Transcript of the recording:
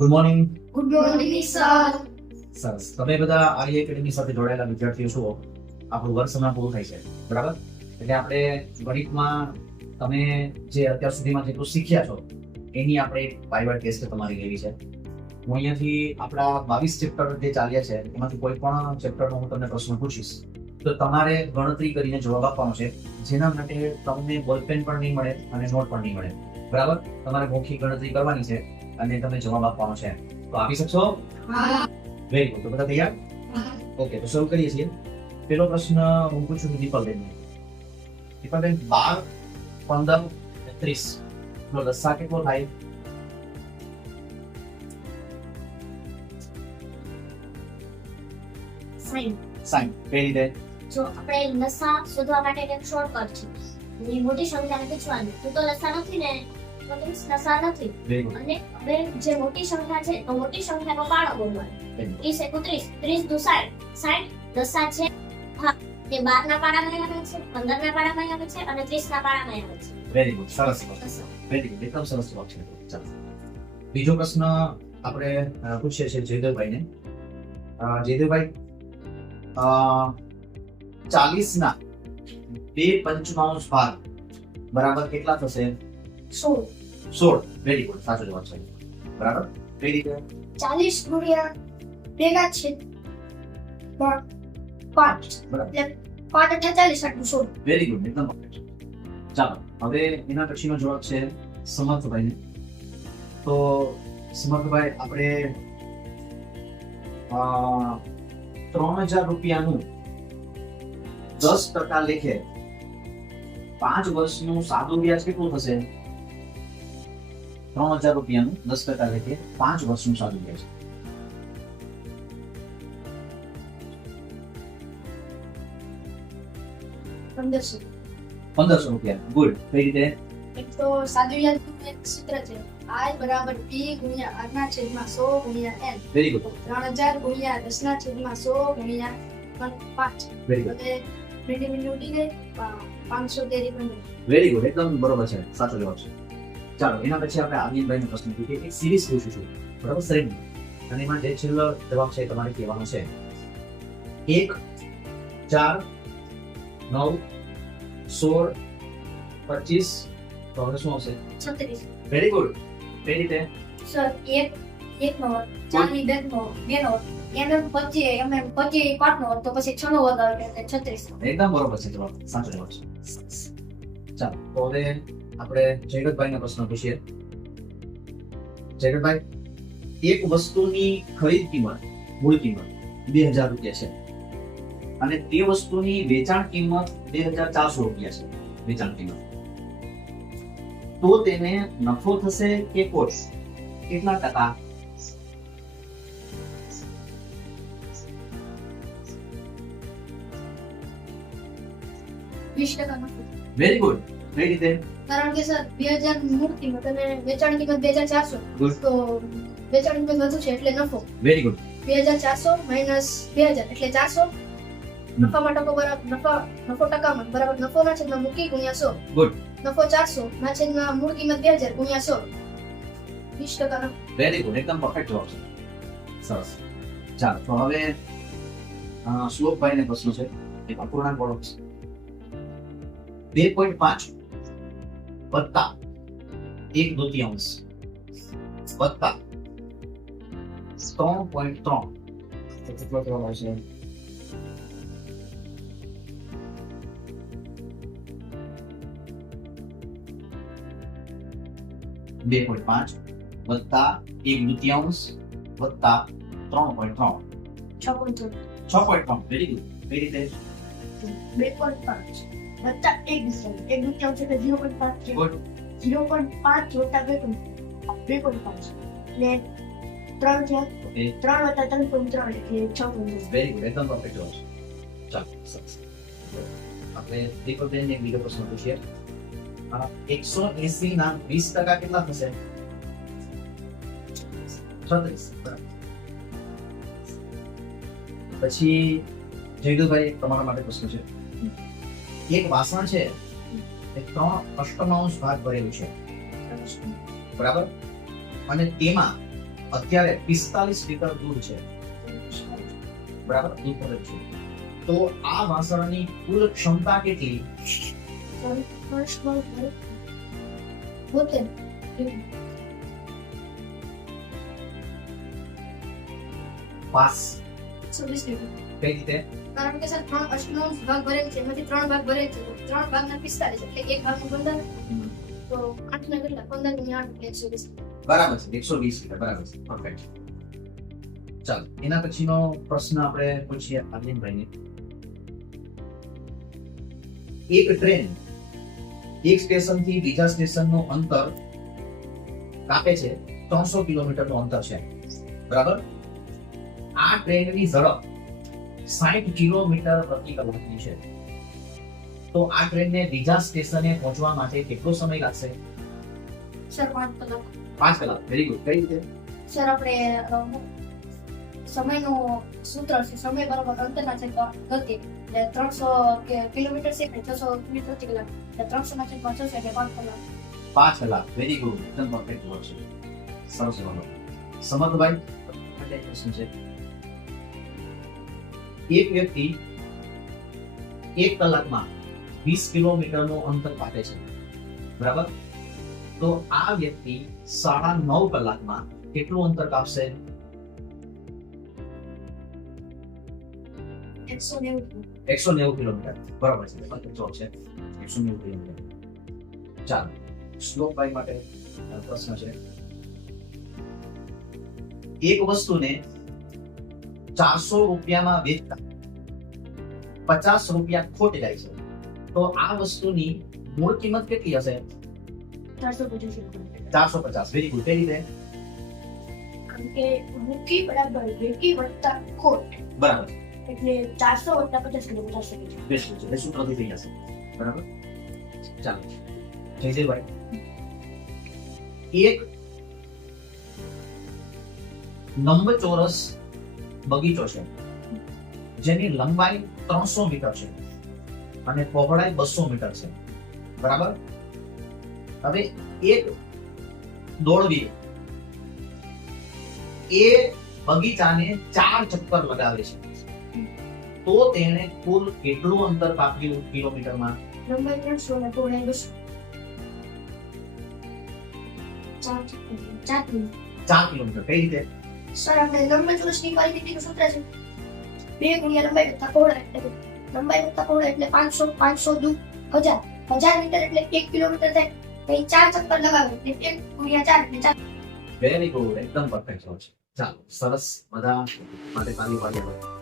Good morning good morning sir સરસ. તમે બધા આઈ એકેડમી સાથે જોડાયેલા વિદ્યાર્થીઓ છો. આપણું વર્ષ હમણાં પૂરું થાય છે. બરાબર? એટલે આપણે ગણિતમાં તમે જે અત્યાર સુધીમાં જેટલું શીખ્યા છો એની આપણે એક બાય ટેસ્ટ તમારી લેવી છે. હું અહીંયાથી આપણા બાવીસ ચેપ્ટર જે ચાલ્યા છે એમાંથી કોઈ પણ ચેપ્ટરનો હું તમને પ્રશ્ન પૂછીશ તો તમારે ગણતરી કરીને જવાબ આપવાનો છે. જેના માટે તમને બોલપેન પણ નહીં મળે અને નોટ પણ નહીં મળે. બરાબર? તમારે મૌખિક ગણતરી કરવાની છે. અને તમે જવાબ આપવાનો છે. તો આપી શકશો? વેરી ગુડ તો બધા તૈયાર? ઓકે તો શરૂ કરીએ છીએ. પેલો પ્રશ્ન હું પૂછું છું દીપકબેન દીપલબેન બાર પંદર અને ત્રીસ. નો લસ્સા કેટલો થાય? સાઈન સાઈન કઈ રીતે? જો આપણે લસા શોધવા માટે એક શોર્ટકટ છે. મોટી સંખ્યાને પૂછવાની. તું તો લસા નથી ને? તો ત્રીસ નથી. અને હવે જે મોટી સંખ્યા છે તો મોટી સંખ્યાનો પાડો બોલવાનો ત્રીસ એકુ ત્રીસ ત્રીસ દુ સાઠ સાઠ લસા છે. હા તે બાર ના પાડામાં આવે છે પંદર ના પાડામાં આવે છે અને ત્રીસ ના પાડામાં આવે છે. વેરી ગુડ સરસ વેરી ગુડ એકદમ સરસ જવાબ છે. ચાલો. બીજો પ્રશ્ન આપણે પૂછીએ છીએ જયદેવભાઈને. જયદેવભાઈ ચાલીસ ના બે પંચમાંશ ભાગ બરાબર કેટલા થશે? સોળ. સોળ વેરી ગુડ સાચો જવાબ છે. બરાબર? કઈ રીતે? ચાલીસ ગુણ્યા ભેગા છે. પાંચ. બરાબર. પાંચ અઠા ચાલીસ આટલું સોળ. વેરી ગુડ એકદમ પરફેક્ટ ચાલો હવે એના પછીનો જવાબ છે સમર્થભાઈ તો સમર્થભાઈ આપણે ત્રણ હજાર રૂપિયાનું દસ ટકા લેખે પાંચ વર્ષનું સાદું વ્યાજ કેટલું થશે? ત્રણ હજાર રૂપિયાનું દસ ટકા લેખે પાંચ વર્ષનું સાદું જાય છે. પંદરસો. રૂપિયા. ગુડ. કઈ રીતે? તો સાદું યાદ સૂત્ર છે. i બરાબર p ગુણ્યા r ના છેદમાં 100 ગુણ્યા n. વેરી ગુડ 3000 ગુણ્યા 10 ના છેદમાં 100 ગુણ્યા પણ 5 વેરી ગુડ એટલે મિનિટ મિનિટ ઉડી ગઈ. પા- 500 તેરી પંદર. વેરી ગુડ એકદમ બરોબર છે. સાચો જવાબ છે. ચાલો એના પછી આપણે આર્યનભાઈ નો પ્રશ્ન પૂછીએ. એક સિરીઝ પૂછું છું. બરાબર? શ્રેણી. અને એમાં જે છેલ્લો જવાબ છે તમારે કહેવાનો છે. એક ચાર નવ સોળ પચીસ તો હવે શું આવશે? છત્રીસ. વેરી ગુડ કઈ રીતે? સર એક નો બે નો બે નો એમ એમ પચી એમ એમ પચી પાંચ નો તો પછી છ નો વર્ગ આવે એટલે છત્રીસ. એકદમ બરોબર છે જવાબ. સાચો જવાબ છે. ચાલો તો હવે આપણે જયગતભાઈ નો પ્રશ્ન પૂછીએ. જયરતભાઈ એક વસ્તુની ખરીદ કિંમત મૂળ કિંમત બે હજાર રૂપિયા છે. અને તે વસ્તુની વેચાણ કિંમત બે હજાર ચારસો રૂપિયા છે વેચાણ કિંમત. તો તેને નફો થશે કે કોષ કેટલા ટકા? વેરી ગુડ કઈ રીતે? કારણ કે સર બે હજાર મૂર્તિ અને વેચાણ કિંમત બે હજાર ચારસો તો વેચાણ કિંમત વધુ છે એટલે નફો. વેરી ગુડ બે હજાર ચારસો માઇનસ બે હજાર એટલે ચારસો. નફામાં ટકો બરાબર નફા નફો ટકામાં બરાબર નફો ના છેદમાં મૂકી ગુણ્યા સો. ગુડ નફો ચારસો ના છેદમાં મૂળ કિંમત બે હજાર ગુણ્યા સો. વીસ ટકા નફો વેરી ગુડ એકદમ પરફેક્ટ જવાબ છે. સરસ. ચાલો તો હવે અ, શ્લોકભાઈ ને પ્રશ્ન છે. એક અપૂર્ણાંક વાળો છે બે પોઈન્ટ પાંચ વત્તા એક દુત્યાંશ વત્તા ત્રણ પોઈન્ટ ત્રણ બે પોઈન્ટ પાંચ વત્તા એક દૃતીયાંશ વત્તા ત્રણ પોઈન્ટ ત્રણ છ પોઈન્ટ છ પોઈન્ટ ત્રણ વેરી ગુડ કઈ રીતે બે પોઈન્ટ પાંચ વત્તા એક દુત્યાંશ એક દુત્યાંશ એટલે ઝીરો પોઈન્ટ પાંચ છે? ઝીરો પોઈન્ટ પાંચ વત્તા બે પોઈન્ટ બે પોઈન્ટ પાંચ. એટલે ત્રણ છે? ત્રણ વત્તા ત્રણ પોઈન્ટ ત્રણ એટલે છ પોઈન્ટ વેરી ગુડ એકદમ પરફેક્ટ ચાલો સરસ. આપણે દીપકબેન એક બીજો પ્રશ્ન પૂછીએ. એકસો એસી ના વીસ ટકા કેટલા થશે? છત્રીસ. પછી જયદુભાઈ તમારા માટે પ્રશ્ન છે. એક વાસણ છે એ ત્રણ અષ્ટમાંશ ભાગ ભરેલું છે. બરાબર? અને તેમાં અત્યારે પિસ્તાલીસ લીટર દૂધ છે. બરાબર? દૂધ છે. તો આ વાસણની કુલ ક્ષમતા કેટલી? પાસ. છવ્વીસ લીટર. કઈ રીતે? કારણ કે સર ત્રણ અષ્ટમાંશ ભાગ ભરેલ છે એમાંથી ત્રણ ભાગ ભરેલ છે. ત્રણ ભાગના પિસ્તાલીસ એટલે એક ભાગનું પંદર. તો આઠ ના કેટલા? પંદર ગુણ્યા આઠ એટલે એકસો વીસ. બરાબર છે એકસો વીસ બરાબર છે. પરફેક્ટ ચાલો એના પછીનો પ્રશ્ન આપણે પૂછીએ અરવિંદભાઈને. એક ટ્રેન એક સ્ટેશનથી બીજા સ્ટેશનનું અંતર કાપે છે ત્રણસો કિલોમીટરનું અંતર છે. બરાબર? આ ટ્રેનની ઝડપ સાઠ કિલોમીટર પ્રતિ કલાકની છે. તો આ ટ્રેનને બીજા સ્ટેશને પહોંચવા માટે કેટલો સમય લાગશે? સર પાંચ કલાક. પાંચ કલાક. વેરી ગુડ કઈ રીતે? સર આપણે સમયનું સૂત્ર છે સમય બરાબર અંતરના છે ગતિ. એટલે ત્રણસો કિલોમીટર છે એટલે છસો કિલોમીટર પ્રતિ કલાક. એટલે ત્રણસો ના છેદમાં છસો એટલે પાંચ કલાક. પાંચ કલાક. વેરી ગુડ એકદમ પરફેક્ટ વર્ડ છે. સરસ સમર્થભાઈ પ્રશ્ન છે? એક વ્યક્તિ એક કલાકમાં વીસ કિલોમીટરનું અંતર કાપે છે. બરાબર? તો આ વ્યક્તિ સાડા નવ કલાકમાં કેટલું અંતર કાપશે? એકસો નેવું કિલોમીટર. બરાબર છે. પરફેક્ટ છે. એકસો નેવું કિલોમીટર. ચાલો. શ્લોકભાઈ માટે પ્રશ્ન છે. એક વસ્તુને ચારસો રૂપિયામાં વેચતા. પચાસ રૂપિયા ખોટ જાય છે. તો આ વસ્તુની મૂળ કિંમત કેટલી હશે? ચારસો પચાસ પચાસ. વેરી ગુડ કઈ રીતે? બરાબર એટલે ચારસો વત્તા પચાસ છે. એટલે સૂત્રથી થઈ જશે? બરાબર? ચાલો. એક લંબચોરસ બગીચો છે. જેની લંબાઈ ત્રણસો મીટર છે અને પહોળાઈ બસો મીટર છે. બરાબર? હવે એક દોડવી એ બગીચાને ચાર ચક્કર લગાવે છે. તો તેણે કુલ કેટલું અંતર કાપ્યું કિલોમીટરમાં? લંબાઈ ત્રણસો અને પહોળાઈ બસો. ચાર કિલોમીટર. કઈ રીતે? સર આપણે લંબાઈ ચોરસની ક્વોલિટીનું સૂત્ર છે બે ગુણ્યા લંબાઈ વત્તા પહોળાઈ એટલે લંબાઈ વત્તા એટલે પાંચસો પાંચસો દુ હજાર હજાર મીટર એટલે એક કિલોમીટર થાય પછી ચાર ચક્કર લગાવે એટલે એક ગુણ્યા ચાર એટલે ચાર વેરી ગુડ એકદમ પરફેક્ટ છે ચાલો સરસ બધા માટે તાલી પાડી